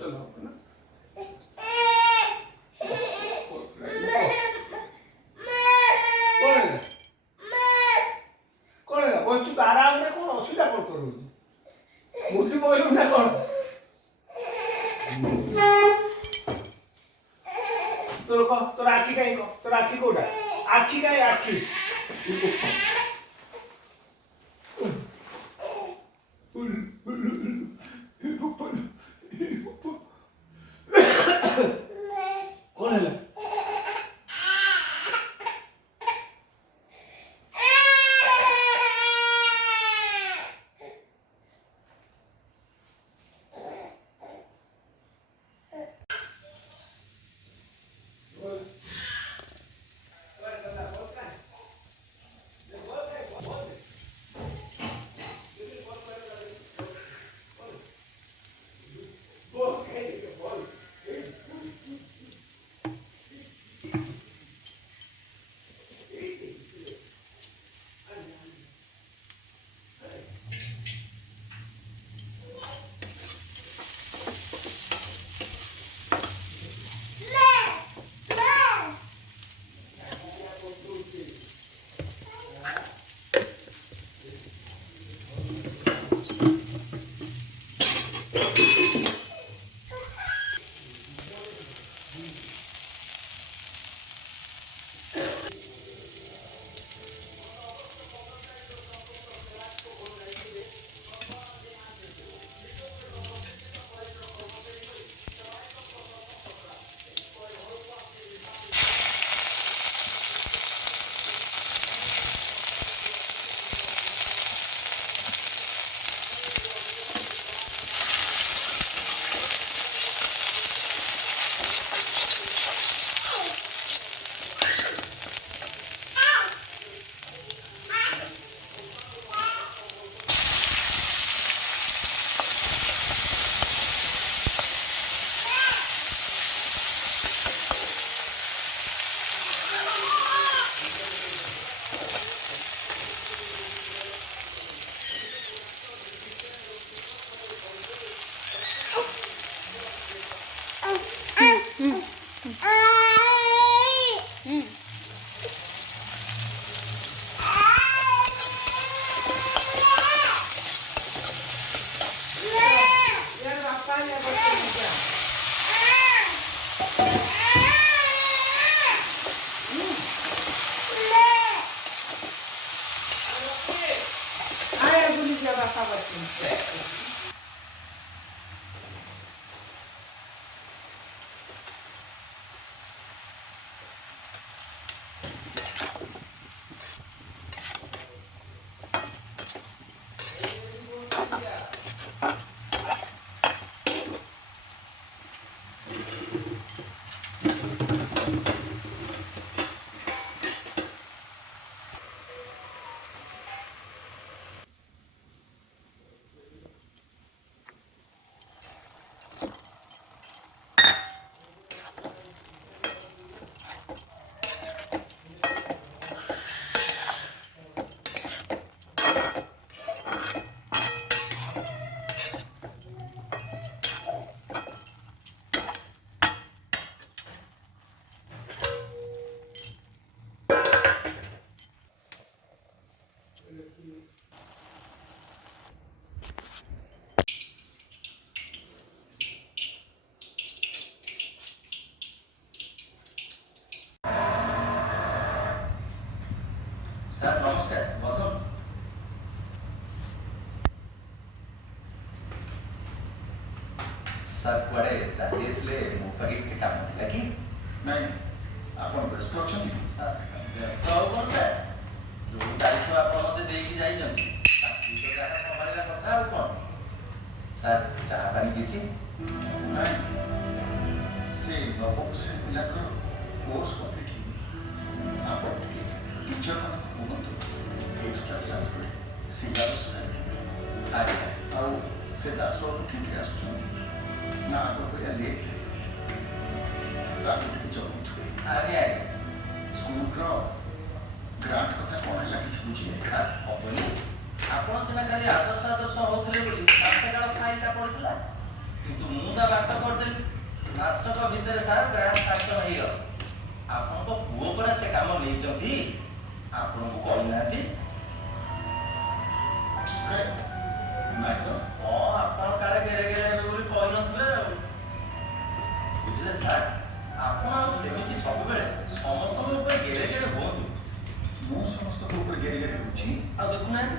चलाओ ना। कौन है बस तू आराम रे कौन असुविधा कौन करू मुठी बोलू ना कौन तोर आखी कहीं तोर आखी कोडा आखी कहीं आखी कौन है सर नमस्कार बसन सर कुआडे जाती इसले मो पाखे किसी काम थिला कि नहीं आपण व्यस्त अछन व्यस्त हो कोन सर जो दायित्व आपण मते देकी जाई जन ताकि तो जाका संभाळला कथा हो कोन सर चाहा पानी किछि नहीं से नवम से पिलाकर कोर्स कंप्लीट ही आपण टीचर मन मुगंत एक्स्ट्रा क्लास करे सिलेबस से आरे ଆଉ ସେ ଦାସ ଠିକରେ ଆସୁଛନ୍ତି ନା ଆଗ କରିବା ଲେଟ୍ ତାକୁ ଟିକେ ଜଗୁଥିବେ ଆରେ ଆରେ ସ୍କୁଲର ଗ୍ରାଣ୍ଟ କଥା କ'ଣ ହେଲା କିଛି ବୁଝିଲେ ହବନି ଆପଣ ସିନା ଖାଲି ଆଦର୍ଶ ହଉଥିଲେ ବୋଲି ମାସେ କାଳ ଫାଇଲଟା ପଡ଼ିଥିଲା କିନ୍ତୁ ମୁଁ ତା ବାଟ କରିଦେଲି। ମାସକ ଭିତରେ ସାର୍ ଗ୍ରାଣ୍ଡ ସାକ୍ସନ ହେଇଗଲା। ଆପଣଙ୍କ ପୁଅ ପରା ସେ କାମ ନେଇଛନ୍ତି, ଆପଣଙ୍କୁ କହିନାହାନ୍ତି? ନାଇଁ ତ। ହଁ, ଆପଣ କାଳେ ଗେରେ ଗେରେ ହେବେ ବୋଲି କହିନଥିଲେ ଆଉ। ବୁଝିଲେ ସାର୍, ଆପଣ ଆଉ ସେମିତି ସବୁବେଳେ ସମସ୍ତଙ୍କ ଉପରେ ଗେରେ ଗେରେ ହୁଅନ୍ତୁ। ମୁଁ ସମସ୍ତଙ୍କ ଉପରେ ଗେରେ ଗେରେ ହେଉଛି। ଆଉ ଦେଖୁନାହାନ୍ତି